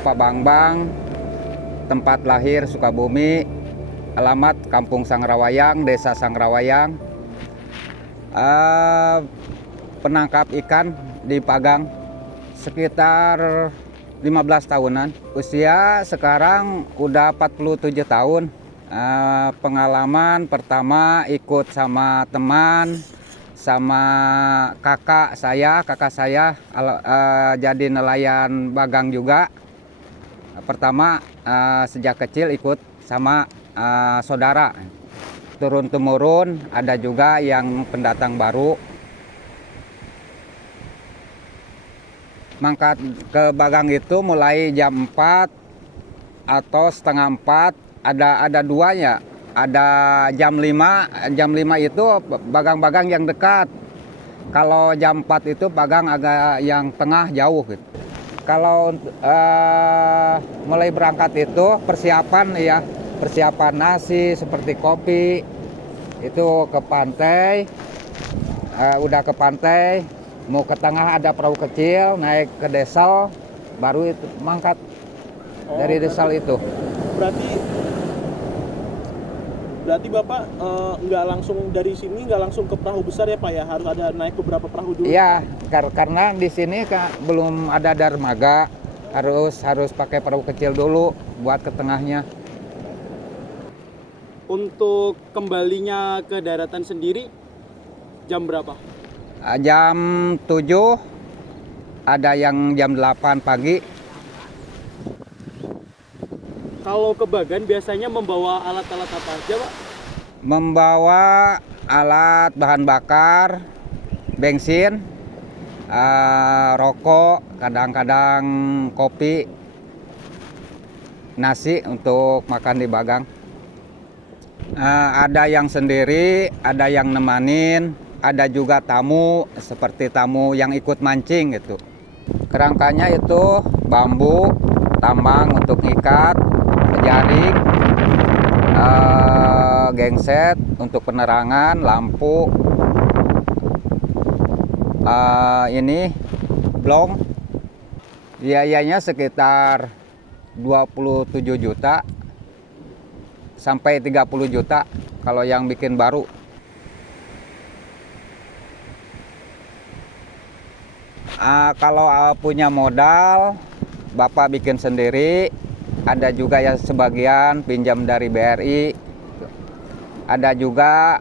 Bapak Bambang, tempat lahir Sukabumi, alamat Kampung Sangrawayang, Desa Sangrawayang. Penangkap ikan di Pagang sekitar 15 tahunan. Usia sekarang udah 47 tahun. Pengalaman pertama ikut sama teman, sama kakak saya jadi nelayan Bagang juga. Pertama sejak kecil ikut sama saudara. Turun-temurun, ada juga yang pendatang baru. Mangkat ke Bagang itu mulai jam 4 atau setengah 4, ada duanya. Ada jam 5 itu Bagang-bagang yang dekat. Kalau jam 4 itu Bagang agak yang tengah jauh gitu. Kalau mulai berangkat itu persiapan nasi seperti kopi, itu ke pantai. Udah ke pantai, mau ke tengah ada perahu kecil, naik ke desal, baru itu mangkat dari desal itu. Berarti Bapak nggak langsung dari sini, nggak langsung ke perahu besar ya Pak ya? Harus ada naik beberapa perahu dulu? Iya, karena di sini belum ada dermaga, harus pakai perahu kecil dulu buat ke tengahnya. Untuk kembalinya ke daratan sendiri, jam berapa? Jam 7, ada yang jam 8 pagi. Kalau ke Bagan biasanya membawa alat-alat apa aja Pak? Membawa alat bahan bakar, bensin, rokok, kadang-kadang kopi, nasi untuk makan di Bagang. Ada yang sendiri, ada yang nemanin, ada juga tamu, seperti tamu yang ikut mancing gitu. Kerangkanya itu bambu, tambang untuk ikat, jaring, genset untuk penerangan, lampu, ini blong. Biayanya sekitar 27 juta sampai 30 juta kalau yang bikin baru. Kalau punya modal, Bapak bikin sendiri. Ada juga yang sebagian pinjam dari BRI. Ada juga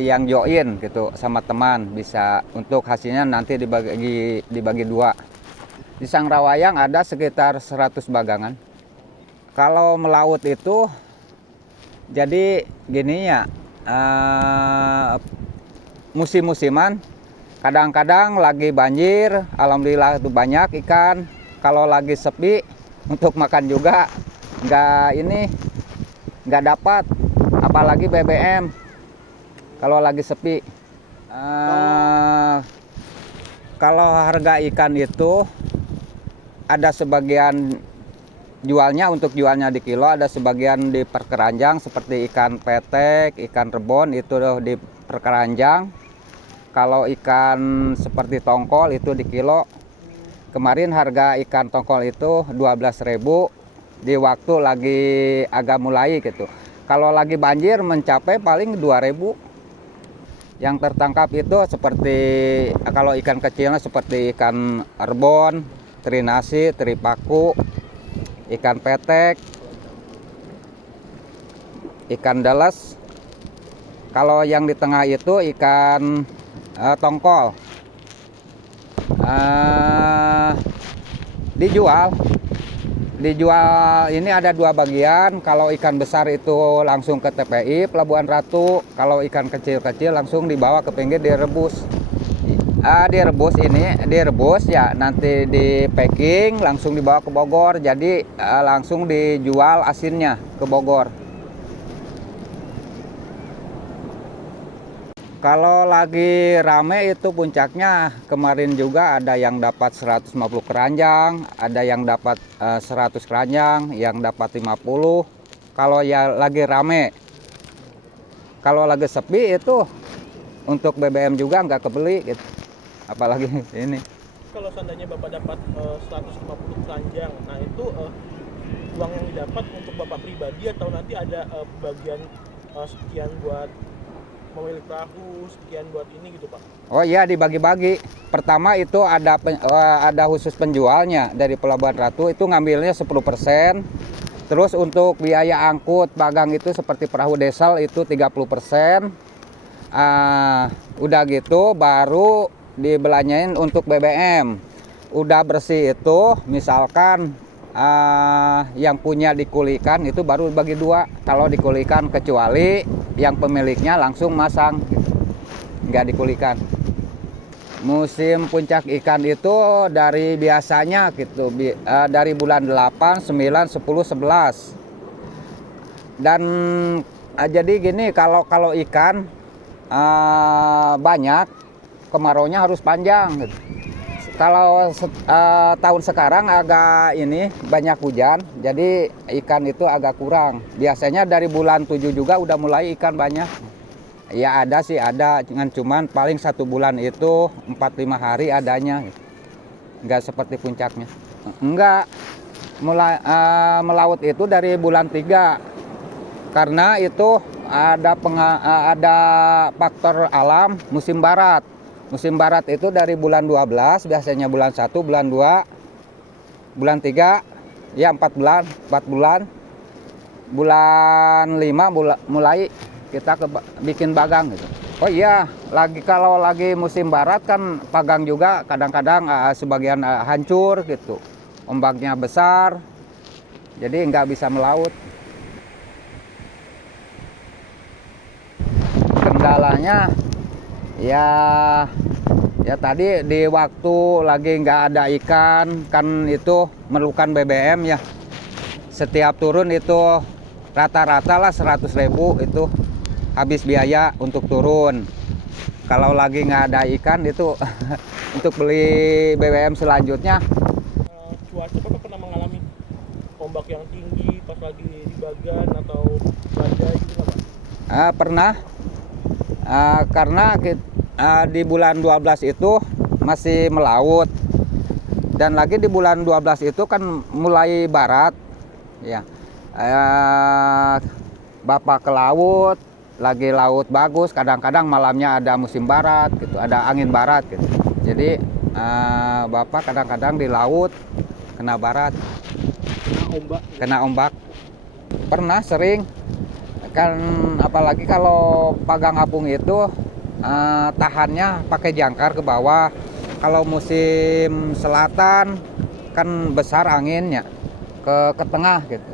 yang join gitu sama teman, bisa untuk hasilnya nanti dibagi dua. Di Sangrawayang ada sekitar 100 bagangan. Kalau melaut itu jadi gini ya, musim-musiman. Kadang-kadang lagi banjir, alhamdulillah itu banyak ikan. Kalau lagi sepi, untuk makan juga nggak dapat, apalagi BBM kalau lagi sepi. Kalau harga ikan itu ada sebagian jualnya, untuk jualnya di kilo, ada sebagian di perkeranjang seperti ikan petek, ikan rebon itu di perkeranjang. Kalau ikan seperti tongkol itu di kilo. Kemarin harga ikan tongkol itu 12.000 di waktu lagi agak mulai gitu. Kalau lagi banjir mencapai paling 2.000. Yang tertangkap itu seperti kalau ikan kecilnya seperti ikan rebon, teri nasi, teri paku, ikan petek, ikan deles. Kalau yang di tengah itu ikan tongkol. Dijual ini ada dua bagian. Kalau ikan besar itu langsung ke TPI Pelabuhan Ratu. Kalau ikan kecil-kecil langsung dibawa ke pinggir direbus. Direbus ya, nanti di packing langsung dibawa ke Bogor. Jadi langsung dijual asinnya ke Bogor. Kalau lagi rame itu puncaknya, kemarin juga ada yang dapat 150 keranjang, ada yang dapat 100 keranjang, yang dapat 50. Kalau ya lagi rame. Kalau lagi sepi itu untuk BBM juga nggak kebeli gitu. Apalagi ini. Kalau seandainya Bapak dapat 150 keranjang, nah itu uang yang didapat untuk bapak pribadi atau nanti ada bagian sekian buat pemilik perahu, sekian buat ini gitu pak? Oh iya, dibagi-bagi. Pertama itu ada khusus penjualnya dari Pelabuhan Ratu, itu ngambilnya 10%. Terus untuk biaya angkut bagang itu seperti perahu desal itu 30%. Udah gitu baru dibelanjain untuk BBM. Udah bersih itu misalkan yang punya dikulikan itu baru bagi dua. Kalau dikulikan kecuali yang pemiliknya langsung masang, nggak dikulikan. Musim puncak ikan itu dari biasanya gitu, dari bulan 8, 9, 10, 11. Dan jadi gini, kalau ikan banyak, kemaraunya harus panjang gitu. Kalau tahun sekarang agak ini banyak hujan, jadi ikan itu agak kurang. Biasanya dari bulan 7 juga udah mulai ikan banyak. Ya ada sih, ada, cuman paling 1 bulan itu 4-5 hari adanya. Enggak seperti puncaknya. Enggak, mulai melaut itu dari bulan 3. Karena itu ada faktor alam musim barat. Musim barat itu dari bulan 12, biasanya bulan 1, bulan 2, bulan 3, ya 4 bulan, 4 bulan. Bulan 5 mulai kita bikin bagang gitu. Oh iya, kalau lagi musim barat kan pagang juga kadang-kadang sebagian hancur gitu. Ombaknya besar, jadi nggak bisa melaut. Kendalanya ya tadi di waktu lagi nggak ada ikan kan itu memerlukan BBM ya. Setiap turun itu rata-rata lah 100.000 itu habis biaya untuk turun. Kalau lagi nggak ada ikan itu untuk beli BBM selanjutnya. Cuaca bapak pernah mengalami ombak yang tinggi pas lagi di bagan atau badai gitu nggak pak? Pernah. Karena di bulan 12 itu masih melaut, dan lagi di bulan 12 itu kan mulai barat ya. Bapak ke laut, lagi laut bagus, kadang-kadang malamnya ada musim barat gitu, ada angin barat gitu. Jadi bapak kadang-kadang di laut kena barat, kena ombak. Pernah, sering kan, apalagi kalau pagang apung itu tahannya pakai jangkar ke bawah. Kalau musim selatan kan besar anginnya ke tengah gitu,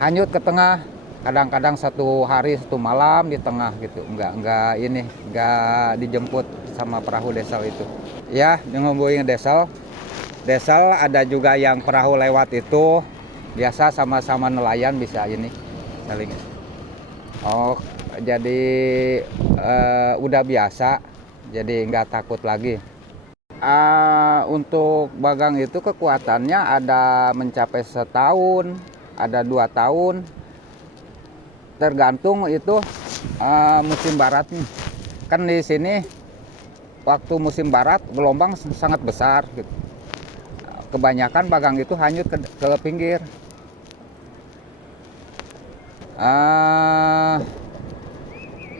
hanyut ke tengah. Kadang-kadang 1 hari 1 malam di tengah gitu, nggak dijemput sama perahu desal itu. Ya, ngomongin desal ada juga yang perahu lewat itu biasa sama-sama nelayan bisa ini saling. Oh, jadi udah biasa, jadi nggak takut lagi. Untuk bagang itu kekuatannya ada mencapai 1 tahun, ada 2 tahun, tergantung itu musim baratnya. Kan di sini waktu musim barat gelombang sangat besar gitu. Kebanyakan bagang itu hanyut ke pinggir.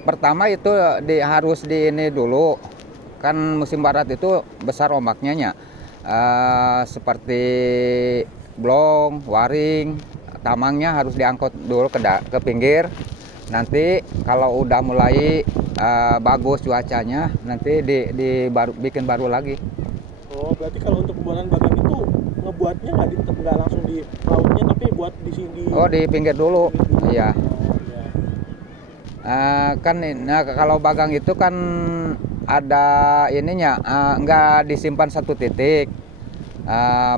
Pertama itu harus di ini dulu, kan musim barat itu besar ombaknya nya. Seperti blong, waring, tamangnya harus diangkut dulu ke pinggir. Nanti kalau udah mulai bagus cuacanya, nanti bikin baru lagi. Oh, berarti kalau untuk pembuatan bagan itu ngebuatnya nggak langsung di lautnya, tapi buat di sini. Oh, di pinggir dulu. Iya. Oh, iya. Kan kalau bagang itu kan ada ininya, nggak disimpan 1 titik,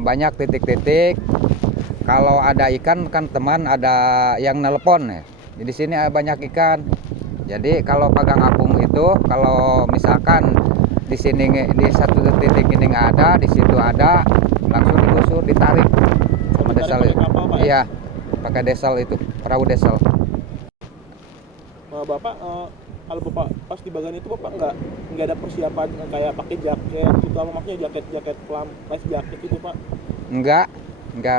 banyak titik-titik. Kalau ada ikan kan teman ada yang nelpon ya. Di sini banyak ikan. Jadi kalau pagang apung itu kalau misalkan di sini di 1 titik ini nggak ada, di situ ada, langsung digusur, ditarik sama desal itu. Iya, pakai desal itu, perahu desal. Bapak kalau bapak pas di bagan itu bapak nggak ada persiapan kayak pakai jaket gitu, maksudnya jaket pelam, life jacket gitu pak? Enggak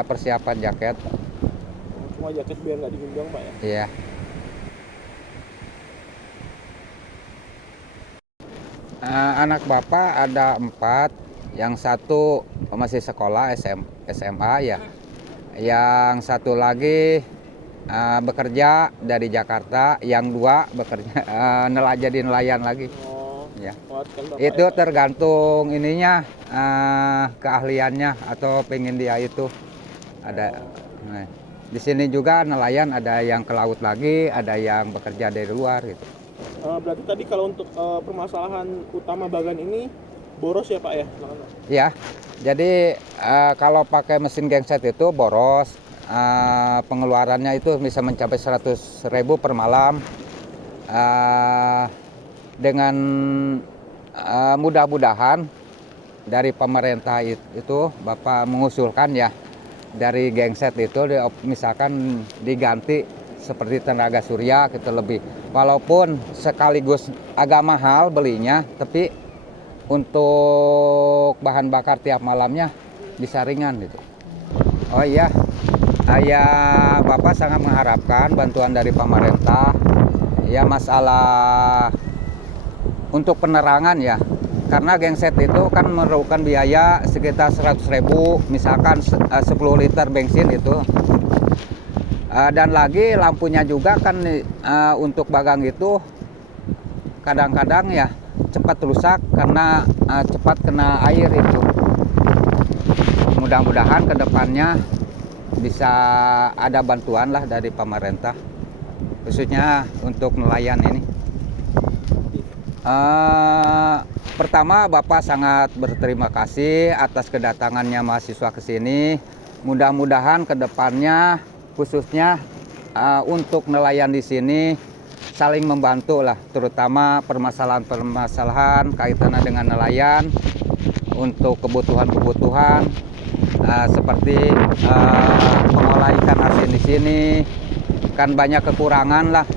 persiapan jaket. rumah jaket biar nggak dingin doang Pak ya. Iya. Anak Bapak ada 4, yang satu masih sekolah SMA ya. Yang satu lagi bekerja dari Jakarta, yang 2 bekerja jadi nelayan lagi. Oh, Ya. kan Bapak Itu ya, Pak. tergantung ininya keahliannya atau pengen dia itu ada. Nah, di sini juga nelayan ada yang ke laut lagi, ada yang bekerja dari luar gitu. Berarti tadi kalau untuk permasalahan utama bagan ini boros ya Pak ya? Ya, jadi kalau pakai mesin genset itu boros, pengeluarannya itu bisa mencapai 100.000 per malam. Dengan mudah-mudahan dari pemerintah itu Bapak mengusulkan ya, dari genset itu misalkan diganti seperti tenaga surya gitu lebih. Walaupun sekaligus agak mahal belinya, tapi untuk bahan bakar tiap malamnya bisa ringan gitu. Oh iya, Bapak sangat mengharapkan bantuan dari pemerintah. Ya masalah untuk penerangan ya. Karena genset itu kan memerlukan biaya sekitar 100.000, misalkan 10 liter bensin itu. Dan lagi lampunya juga kan untuk bagang itu kadang-kadang ya cepat rusak karena cepat kena air itu. Mudah-mudahan kedepannya bisa ada bantuan lah dari pemerintah, khususnya untuk nelayan ini. Pertama, Bapak sangat berterima kasih atas kedatangannya mahasiswa ke sini. Mudah-mudahan kedepannya khususnya untuk nelayan di sini saling membantu lah, terutama permasalahan-permasalahan kaitannya dengan nelayan untuk kebutuhan-kebutuhan seperti mengolah ikan asin di sini kan banyak kekurangan lah.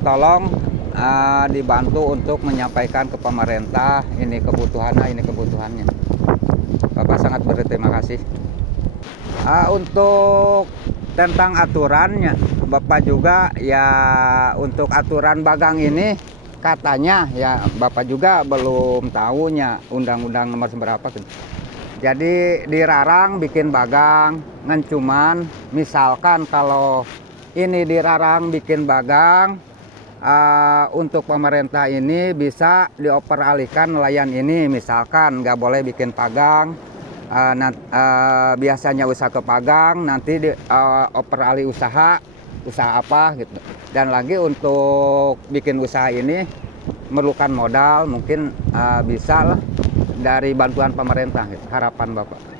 Tolong dibantu untuk menyampaikan ke pemerintah ini kebutuhannya. Bapak sangat berterima kasih. Untuk tentang aturannya, Bapak juga ya untuk aturan bagang ini katanya ya Bapak juga belum tahunya undang-undang nomor seberapa gitu. Jadi dilarang bikin bagang, cuman misalkan kalau ini dilarang bikin bagang, untuk pemerintah ini bisa dioperalihkan nelayan ini, misalkan nggak boleh bikin pagang, biasanya usaha ke pagang, nanti operalih usaha apa gitu. Dan lagi untuk bikin usaha ini memerlukan modal, mungkin bisa lah dari bantuan pemerintah gitu, harapan Bapak.